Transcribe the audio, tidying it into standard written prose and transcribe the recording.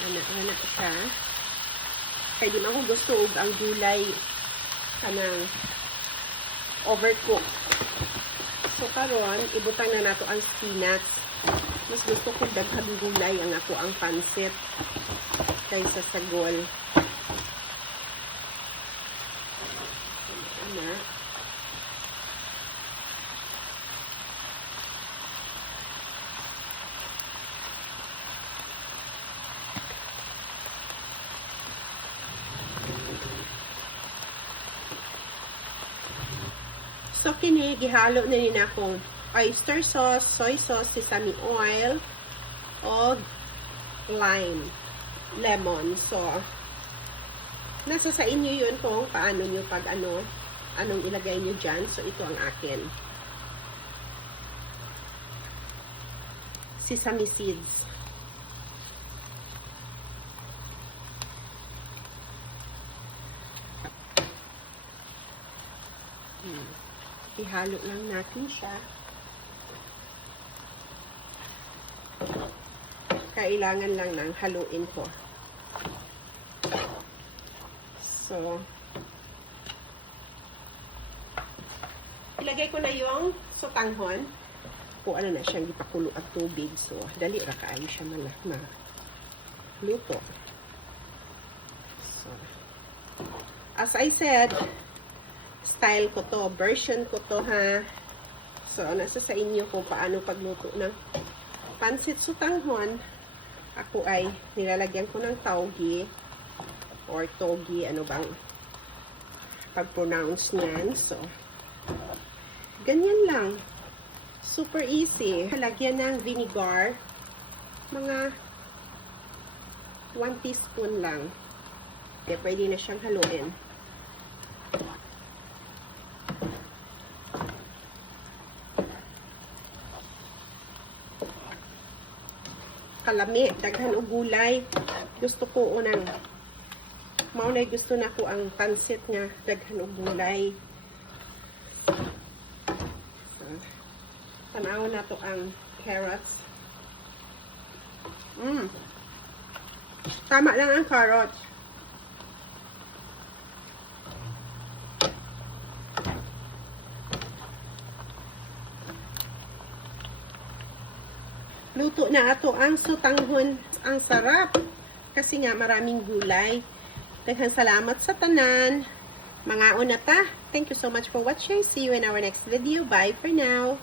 Ana siya. Kaya di man ko gusto ang gulay kanang overcook. So karon ibutang na nato ang spinach. Mas gusto ko daghang gulay ang ako ang pansit kaysa sagol. Ana. So, kini, gihalo na rin akong oyster sauce, soy sauce, sesame oil, o lime, lemon. So, nasa sa inyo yun kung paano nyo pag anong ilagay nyo dyan. So, ito ang akin. Sesame seeds. Ihalo lang natin siya. Kailangan lang ng haluin ko. So, ilagay ko na yung sutanghon. Kung ano na siyang ipakulo at tubig. So, dali ra kaayo siya luto. So, as I said, style ko to, version ko to ha. So, nasa sa inyo kung paano pagluto ng pansit sutanghon. Ako ay nilalagyan ko ng taugi or togi, ano bang pag-pronounce niyan. So, ganyan lang. Super easy. Lagyan ng vinegar. Mga 1 teaspoon lang. Okay, pwede na siyang haluin. Kalami, daghan og gulay. Gusto ko unang maunay gusto na ko ang pansit nga daghan og gulay. Tanaw na to ang carrots. Tama lang ang carrots. Luto na ato ang sutanghon. Ang sarap. Kasi nga maraming gulay. Daghang salamat sa tanan. Mga unata. Thank you so much for watching. See you in our next video. Bye for now.